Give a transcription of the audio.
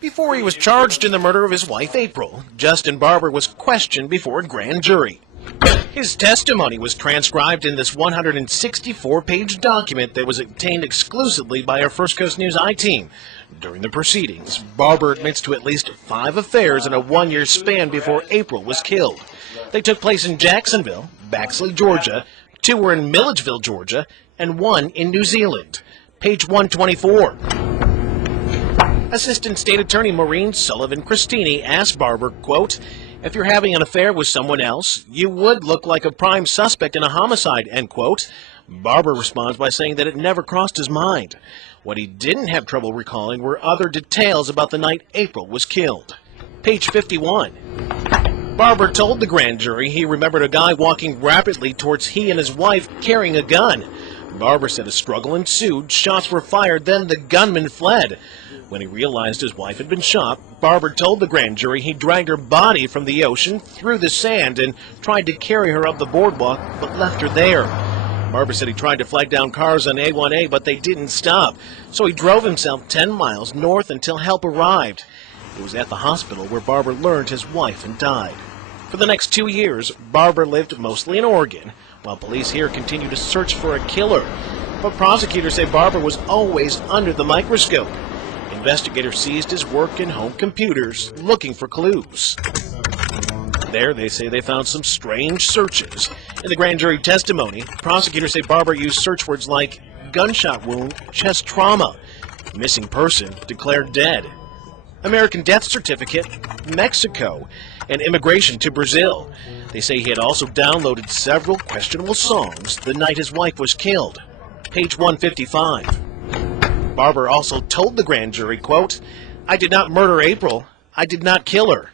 Before he was charged in the murder of his wife, April, Justin Barber was questioned before a grand jury. His testimony was transcribed in this 164-page document that was obtained exclusively by our First Coast News I-team. During the proceedings, Barber admits to at least 5 affairs in a 1-year span before April was killed. They took place in Jacksonville, Baxley, Georgia, 2 were in Milledgeville, Georgia, and 1 in New Zealand. Page 124. Assistant State Attorney Maureen Sullivan Christini asked Barber, quote, "If you're having an affair with someone else, you would look like a prime suspect in a homicide," end quote. Barber responds by saying that it never crossed his mind. What he didn't have trouble recalling were other details about the night April was killed. Page 51. Barber told the grand jury he remembered a guy walking rapidly towards he and his wife carrying a gun. Barber said a struggle ensued, shots were fired, then the gunman fled. When he realized his wife had been shot, Barber told the grand jury he dragged her body from the ocean through the sand and tried to carry her up the boardwalk, but left her there. Barber said he tried to flag down cars on A1A, but they didn't stop, so he drove himself 10 miles north until help arrived. It was at the hospital where Barber learned his wife had died. For the next 2 years, Barber lived mostly in Oregon, while police here continued to search for a killer. But prosecutors say Barber was always under the microscope. Investigators seized his work and home computers, looking for clues. There, they say they found some strange searches. In the grand jury testimony, prosecutors say Barber used search words like gunshot wound, chest trauma, missing person, declared dead, American death certificate, Mexico, and immigration to Brazil. They say he had also downloaded several questionable songs the night his wife was killed. Page 155. Barber also told the grand jury, quote, "I did not murder April. I did not kill her.